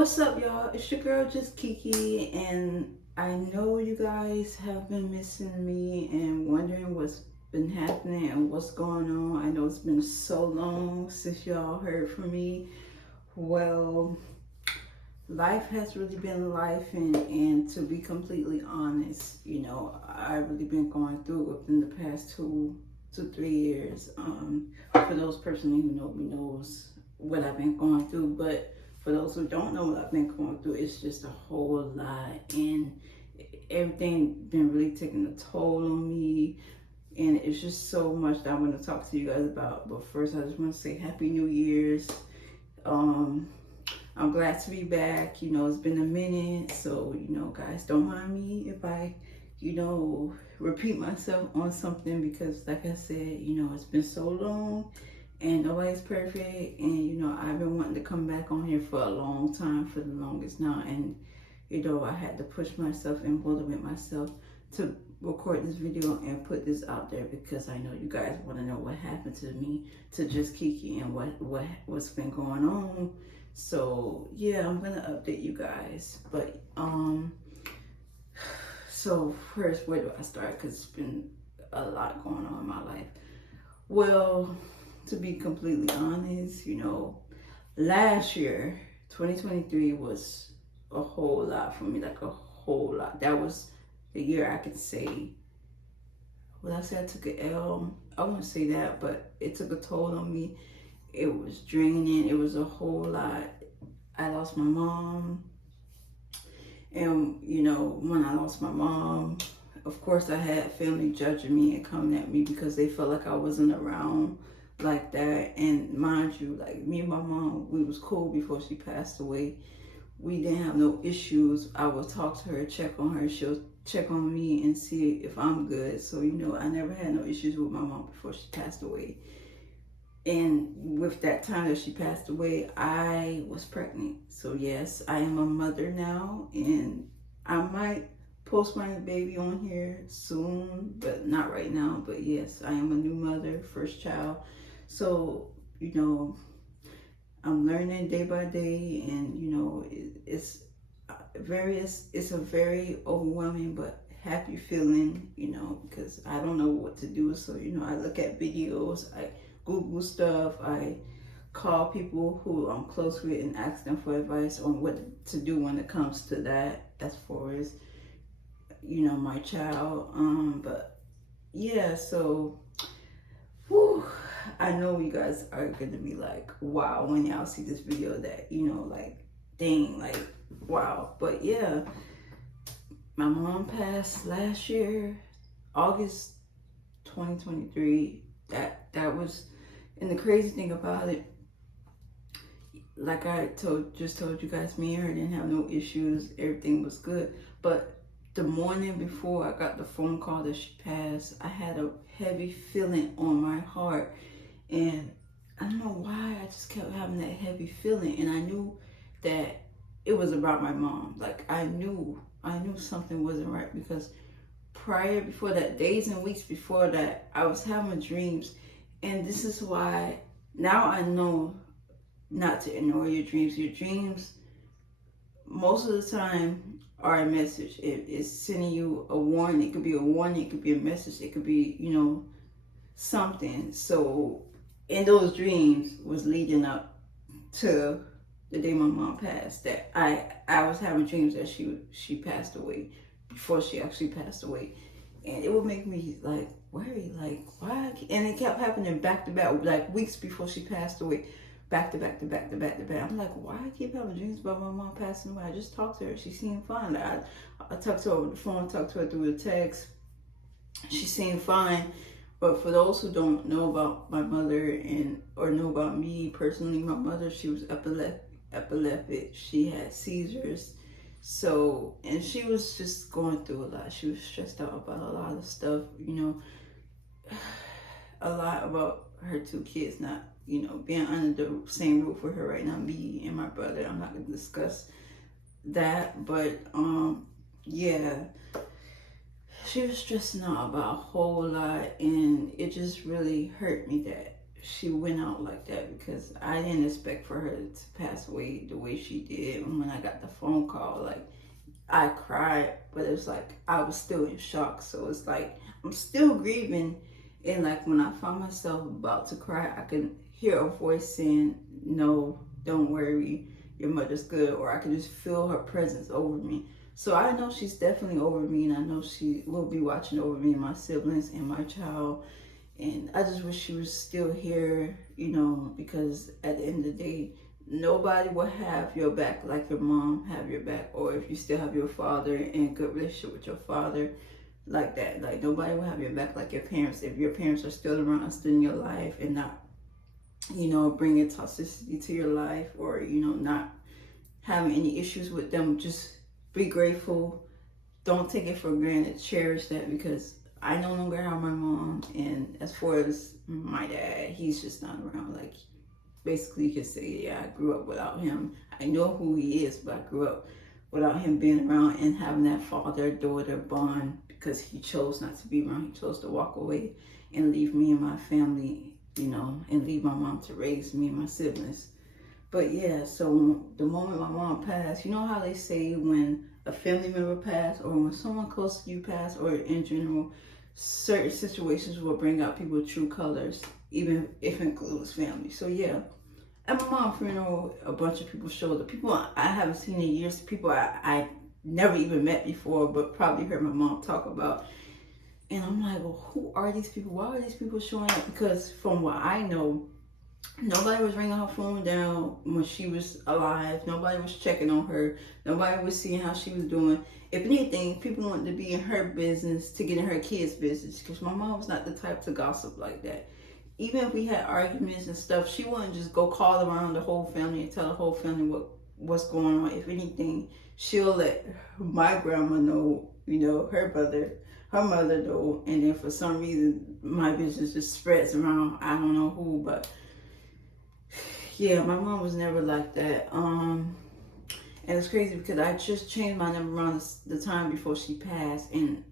What's up, y'all? It's your girl, just Kiki, and I know you guys have been missing me and wondering what's been happening and what's going on. I know it's been so long since y'all heard from me. Well, life has really been life, and to be completely honest, I've really been going through it within the past 2 to 3 years. For those personally who know me knows what I've been going through, but for those who don't know what I've been going through, it's just a whole lot, and everything been really taking a toll on me, and it's just so much that I want to talk to you guys about. But first, I just want to say Happy New Year's. I'm glad to be back. It's been a minute, so guys, don't mind me if I, repeat myself on something, because like I said, it's been so long and nobody's perfect, and I've been wanting to come back on here for a long time, for the longest now, and I had to push myself and motivate myself to record this video and put this out there, because I know you guys want to know what happened to me, to just Kiki, and what's been going on. So yeah, I'm gonna update you guys, but so first, where do I start? Because it's been a lot going on in my life. Well, to be completely honest, last year, 2023, was a whole lot for me, like a whole lot. That was the year I could say, well, I said I took an L. I wouldn't say that, but it took a toll on me. It was draining. It was a whole lot. I lost my mom. And, when I lost my mom, of course I had family judging me and coming at me because they felt like I wasn't around like that. And mind you, like, me and my mom, we was cool before she passed away. We didn't have no issues. I would talk to her, check on her. She'll check on me and see if I'm good. So, I never had no issues with my mom before she passed away. And with that time that she passed away, I was pregnant. So yes, I am a mother now, and I might post my baby on here soon, but not right now. But yes, I am a new mother, first child. So, I'm learning day by day, and it's a very overwhelming but happy feeling, because I don't know what to do. So, I look at videos, I Google stuff, I call people who I'm close with and ask them for advice on what to do when it comes to that, as far as, my child. But yeah, so, whew, I know you guys are gonna be like, wow, when y'all see this video, that, like, dang, like, wow. But yeah, my mom passed last year, August 2023. That was, and the crazy thing about it, like I just told you guys, me and her didn't have no issues. Everything was good. But the morning before I got the phone call that she passed, I had a heavy feeling on my heart. And I don't know why, I just kept having that heavy feeling. And I knew that it was about my mom. Like, I knew something wasn't right, because before that, days and weeks before that, I was having dreams. And this is why now I know not to ignore your dreams. Your dreams, most of the time, are a message. It's sending you a warning. It could be a warning, it could be a message, it could be, something. So, in those dreams was leading up to the day my mom passed, that I was having dreams that she passed away before she actually passed away. And it would make me like worry, like, why? And it kept happening back to back, like weeks before she passed away, back to back to back to back to back. I'm like, why I keep having dreams about my mom passing away? I just talked to her, she seemed fine. I talked to her over the phone, talked to her through the text, she seemed fine. But for those who don't know about my mother, or know about me personally, my mother, she was epileptic. She had seizures. So, and she was just going through a lot. She was stressed out about a lot of stuff, a lot about her two kids not, being under the same roof with her right now, me and my brother. I'm not going to discuss that, but yeah, she was stressing out about a whole lot, and it just really hurt me that she went out like that, because I didn't expect for her to pass away the way she did. And when I got the phone call, like, I cried, but it was like I was still in shock. So it's like I'm still grieving, and like when I found myself about to cry, I could hear a voice saying, "No, don't worry, your mother's good," or I could just feel her presence over me. So I know she's definitely over me, and I know she will be watching over me and my siblings and my child. And I just wish she was still here, because at the end of the day, nobody will have your back like your mom have your back, or if you still have your father and good relationship with your father like that. Like, nobody will have your back like your parents. If your parents are still around, still in your life, and not, bringing toxicity to your life, or, not having any issues with them, just be grateful. Don't take it for granted. Cherish that, because I no longer have my mom, and as far as my dad, he's just not around. Like, basically, you could say, yeah, I grew up without him. I know who he is, but I grew up without him being around and having that father-daughter bond, because he chose not to be around. He chose to walk away and leave me and my family, and leave my mom to raise me and my siblings. But yeah, so the moment my mom passed, you know how they say when a family member passed, or when someone close to you passed, or in general, certain situations will bring out people's true colors, even if it includes family. So yeah, at my mom's funeral, a bunch of people showed up. People I haven't seen in years, people I never even met before, but probably heard my mom talk about. And I'm like, well, who are these people? Why are these people showing up? Because from what I know, nobody was ringing her phone down when she was alive. Nobody was checking on her. Nobody was seeing how she was doing. If anything, people wanted to be in her business to get in her kids' business, because my mom was not the type to gossip like that. Even if we had arguments and stuff, she wouldn't just go call around the whole family and tell the whole family what's going on. If anything, she'll let my grandma know, her mother know, and then for some reason my business just spreads around. I don't know who, but yeah, my mom was never like that. And it's crazy because I just changed my number around the time before she passed, and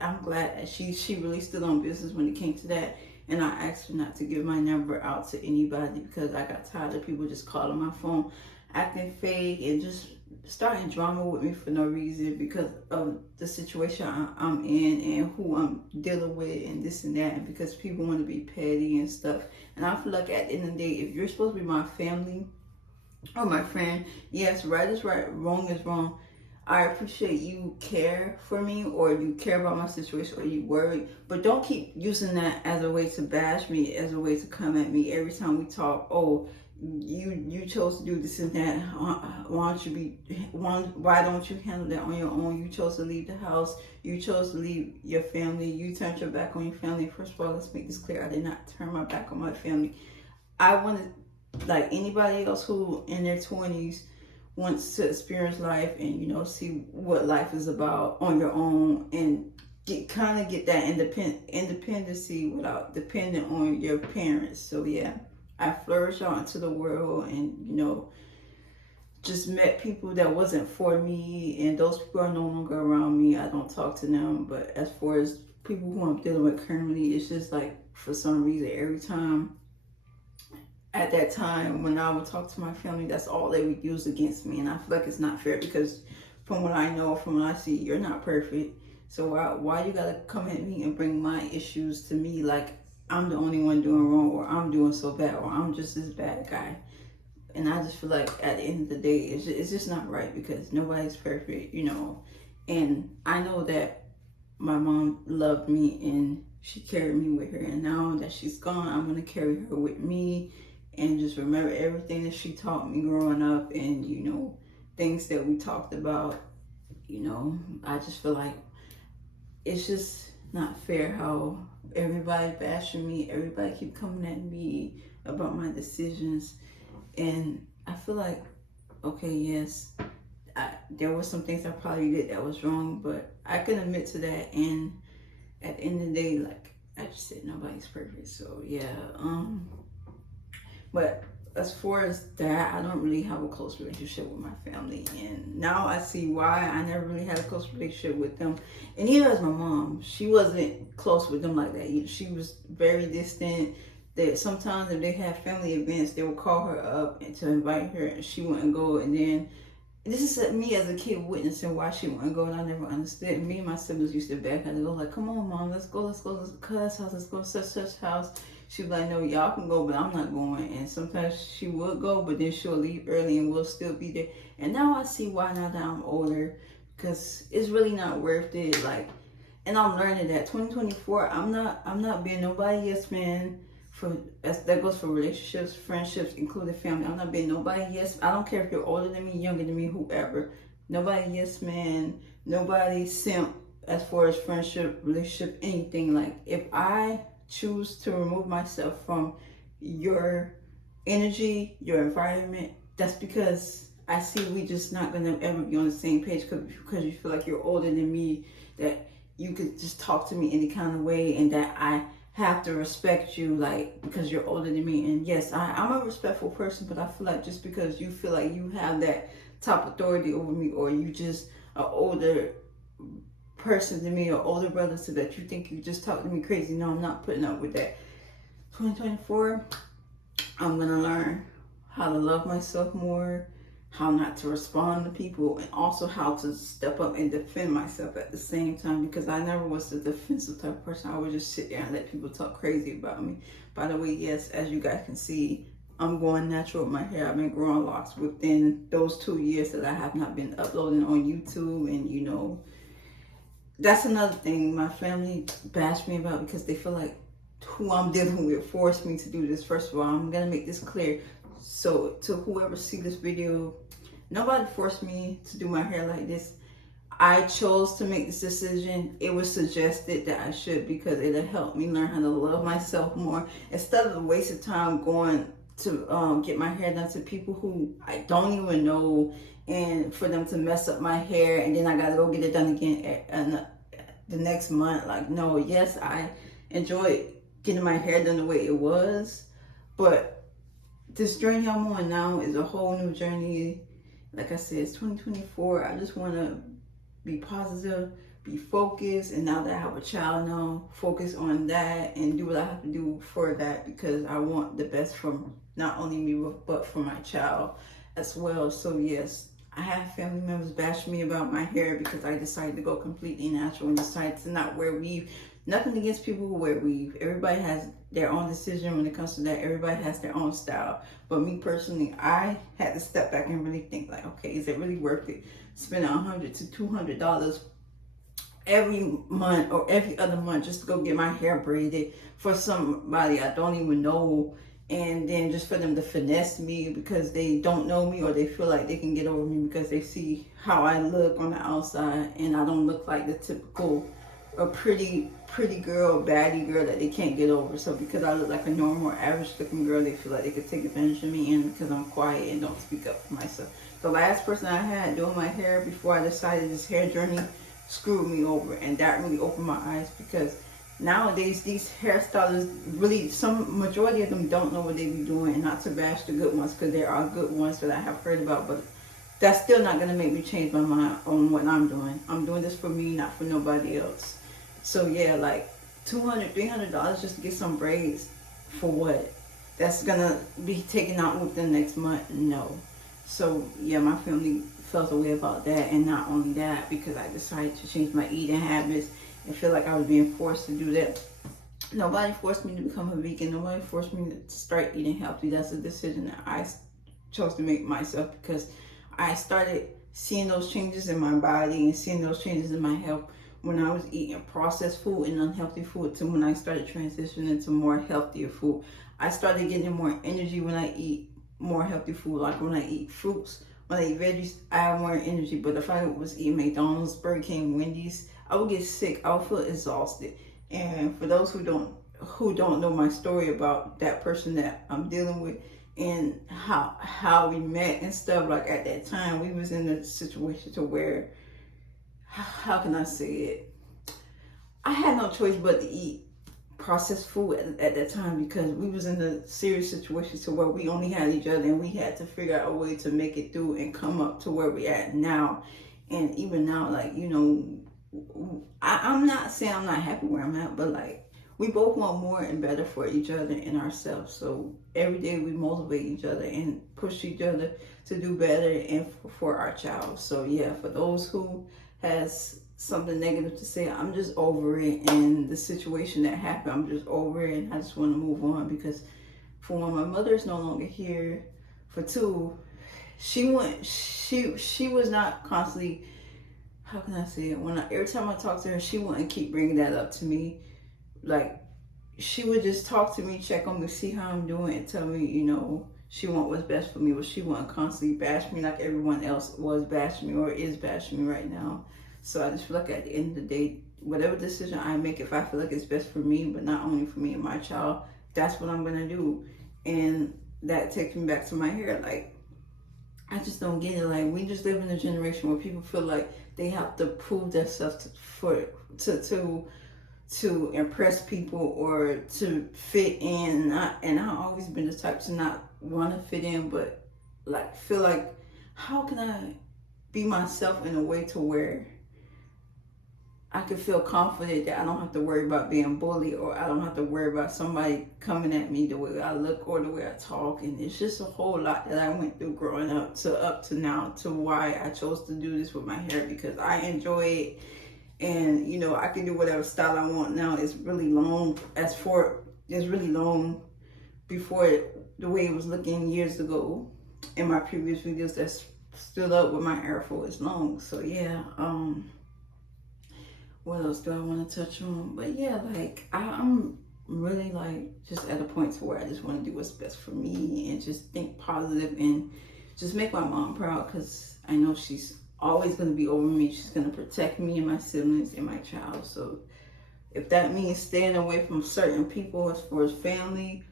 I'm glad that she really stood on business when it came to that. And I asked her not to give my number out to anybody, because I got tired of people just calling my phone, acting fake, and just starting drama with me for no reason, because of the situation I'm in and who I'm dealing with and this and that, and because people want to be petty and stuff. And I feel like at the end of the day, if you're supposed to be my family or my friend, yes, right is right, wrong is wrong. I appreciate you care for me, or you care about my situation, or you worry, but don't keep using that as a way to bash me, as a way to come at me every time we talk. Oh, you chose to do this and that. Why don't you handle that on your own? You chose to leave the house. You chose to leave your family. You turned your back on your family. First of all, let's make this clear. I did not turn my back on my family. I wanted, like anybody else who in their 20s wants to experience life and see what life is about on your own, and get that independency without depending on your parents. So yeah, I flourished out into the world, and just met people that wasn't for me, and those people are no longer around me. I don't talk to them. But as far as people who I'm dealing with currently, it's just like, for some reason, every time at that time when I would talk to my family, that's all they would use against me. And I feel like it's not fair, because from what I know, from what I see, you're not perfect. So why you gotta come at me and bring my issues to me like I'm the only one doing wrong, or I'm doing so bad, or I'm just this bad guy? And I just feel like at the end of the day, it's just not right, because nobody's perfect, And I know that my mom loved me and she carried me with her. And now that she's gone, I'm going to carry her with me and just remember everything that she taught me growing up, and, things that we talked about. I just feel like it's just not fair how everybody bashing me, everybody keep coming at me about my decisions. And I feel like, okay, yes, there were some things I probably did that was wrong, but I can admit to that. And at the end of the day, like I just said, nobody's perfect. So yeah, but as far as that, I don't really have a close relationship with my family. And now I see why I never really had a close relationship with them. And neither as my mom. She wasn't close with them like that either. She was very distant. that sometimes if they have family events, they will call her up and to invite her, and she wouldn't go. And then this is me as a kid witnessing why she wouldn't go, and I never understood. Me and my siblings used to back and go like, "Come on, mom, let's go, let's go to cuz house, let's go to such house." She'd be like, "No, y'all can go, but I'm not going." And sometimes she would go, but then she'll leave early, and we'll still be there. And now I see why now that I'm older, because it's really not worth it. Like, and I'm learning that 2024, I'm not being nobody yes man. That goes for relationships, friendships, including family. I'm not being nobody yes. I don't care if you're older than me, younger than me, whoever. Nobody yes man. Nobody simp as far as friendship, relationship, anything. Like, if I choose to remove myself from your energy, your environment, that's because I see we just not gonna ever be on the same page, because you feel like you're older than me, that you could just talk to me any kind of way, and that I have to respect you, like, because you're older than me. And yes, I'm a respectful person, but I feel like just because you feel like you have that top authority over me, or you just an older person than me, or older brother, so that you think you just talk to me crazy. No, I'm not putting up with that. 2024, I'm gonna learn how to love myself more, how not to respond to people, and also how to step up and defend myself at the same time, because I never was the defensive type of person. I would just sit there and let people talk crazy about me. By the way, yes, as you guys can see, I'm going natural with my hair. I've been growing locks within those 2 years that I have not been uploading on YouTube. And you know, that's another thing my family bashed me about, because they feel like who I'm dealing with forced me to do this. First of all, I'm gonna make this clear. So to whoever see this video, nobody forced me to do my hair like this. I chose to make this decision. It was suggested that I should, because it'll help me learn how to love myself more, instead of a waste of time going to get my hair done to people who I don't even know, and for them to mess up my hair, and then I gotta go get it done again the next month. Like, no, yes, I enjoyed getting my hair done the way it was, but this journey I'm on now is a whole new journey. Like I said, it's 2024. I just want to be positive, be focused, and now that I have a child now, focus on that and do what I have to do for that, because I want the best for not only me, but for my child as well. So yes, I have family members bash me about my hair because I decided to go completely natural and decided to not wear weave. Nothing against people who wear weave. Everybody has their own decision when it comes to that. Everybody has their own style. But me personally, I had to step back and really think, like, okay, is it really worth it? Spending $100 to $200 every month or every other month just to go get my hair braided for somebody I don't even know, and then just for them to finesse me because they don't know me, or they feel like they can get over me because they see how I look on the outside, and I don't look like the typical pretty girl, baddie girl that they can't get over. So because I look like a normal, average looking girl, they feel like they could take advantage of me, and because I'm quiet and don't speak up for myself. The last person I had doing my hair before I decided this hair journey screwed me over, and that really opened my eyes, because nowadays these hairstylists really, some majority of them don't know what they be doing. And not to bash the good ones, because there are good ones that I have heard about, but that's still not going to make me change my mind on what I'm doing. I'm doing this for me, not for nobody else. So yeah, like $200, $300 just to get some braids, for what? That's gonna be taken out within the next month? No. So yeah, my family felt a way about that. And not only that, because I decided to change my eating habits and feel like I was being forced to do that. Nobody forced me to become a vegan. Nobody forced me to start eating healthy. That's a decision that I chose to make myself, because I started seeing those changes in my body and seeing those changes in my health when I was eating processed food and unhealthy food, to when I started transitioning to more healthier food. I started getting more energy when I eat more healthy food. Like when I eat fruits, when I eat veggies, I have more energy. But if I was eating McDonald's, Burger King, Wendy's, I would get sick. I would feel exhausted. And for those who don't know my story about that person that I'm dealing with, and how we met and stuff, like at that time we was in a situation to where, how can I say it, I had no choice but to eat processed food at that time, because we was in a serious situation to where we only had each other, and we had to figure out a way to make it through and come up to where we at now. And even now, like, you know, I'm not saying I'm not happy where I'm at, but like, we both want more and better for each other and ourselves. So every day we motivate each other and push each other to do better and for our child. So yeah, for those who has something negative to say, I'm just over it, and the situation that happened, I'm just over it, and I just want to move on. Because for one, my mother is no longer here. For two, she was not constantly, how can I say it, every time I talk to her, she wouldn't keep bringing that up to me. Like, she would just talk to me, check on me, see how I'm doing, and tell me, you know, she want what's best for me, but she wouldn't constantly bash me like everyone else was bashing me or is bashing me right now. So I just feel like at the end of the day, whatever decision I make, if I feel like it's best for me, but not only for me and my child, that's what I'm gonna do. And that takes me back to my hair. Like, I just don't get it. Like, we just live in a generation where people feel like they have to prove themselves to impress people or to fit in. And I've always been the type to not want to fit in, but like feel like, how can I be myself in a way to where I can feel confident that I don't have to worry about being bullied, or I don't have to worry about somebody coming at me the way I look or the way I talk. And it's just a whole lot that I went through growing up to now, to why I chose to do this with my hair, because I enjoy it. And you know, I can do whatever style I want now. It's really long. It's really long before the way it was looking years ago in my previous videos that stood up with my Afro is long. So yeah, what else do I want to touch on? But yeah, like I'm really like just at a point to where I just want to do what's best for me and just think positive and just make my mom proud, because I know she's always going to be over me. She's going to protect me and my siblings and my child. So if that means staying away from certain people as far as family,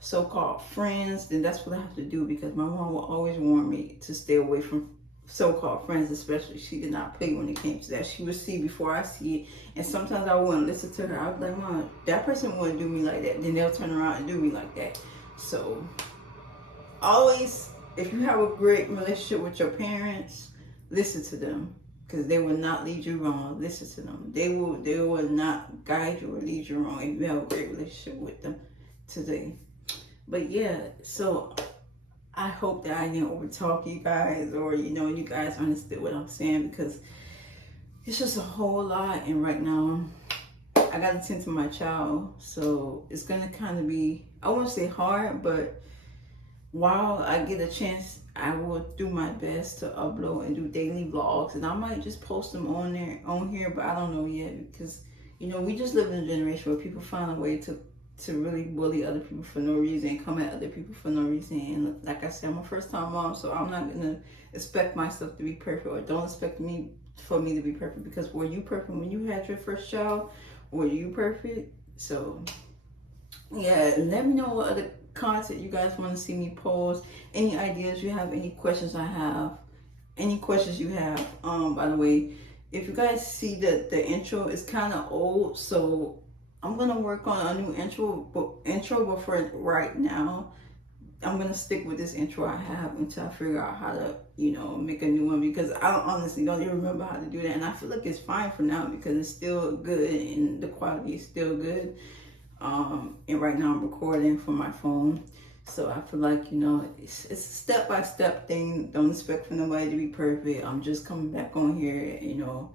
so-called friends, then that's what I have to do, because my mom will always warn me to stay away from so-called friends. Especially, she did not play when it came to that. She would see before I see it, and sometimes I wouldn't listen to her. I was like, Mom, that person wouldn't do me like that. Then they'll turn around and do me like that. So always, if you have a great relationship with your parents, listen to them, because they will not lead you wrong. Listen to them. They will not guide you or lead you wrong if you have a great relationship with them today. But yeah, so I hope that I didn't overtalk you guys, or you know, you guys understood what I'm saying, because it's just a whole lot. And right now I got to tend to my child, so it's gonna kind of be, I won't say hard, but while I get a chance, I will do my best to upload and do daily vlogs, and I might just post them on here, but I don't know yet, because you know, we just live in a generation where people find a way to really bully other people for no reason, and come at other people for no reason. And like I said, I'm a first-time mom, so I'm not gonna expect myself to be perfect, or don't expect me to be perfect, because were you perfect when you had your first child? Were you perfect? So yeah, let me know what other content you guys want to see me post, any ideas you have, any questions I have, any questions you have. By the way, if you guys see that the intro is kind of old, so I'm gonna work on a new intro, but for right now, I'm gonna stick with this intro I have until I figure out how to, you know, make a new one, because I honestly don't even remember how to do that. And I feel like it's fine for now, because it's still good and the quality is still good. And right now I'm recording from my phone, so I feel like, you know, it's a step-by-step thing. Don't expect for nobody to be perfect. I'm just coming back on here, you know.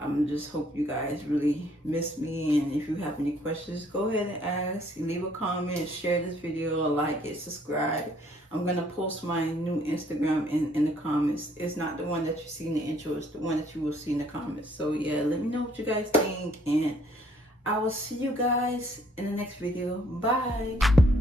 I'm just hope you guys really miss me, and if you have any questions, go ahead and ask, leave a comment, share this video, like it, subscribe. I'm gonna post my new Instagram in the comments. It's not the one that you see in the intro, it's the one that you will see in the comments. So yeah, let me know what you guys think, and I will see you guys in the next video. Bye.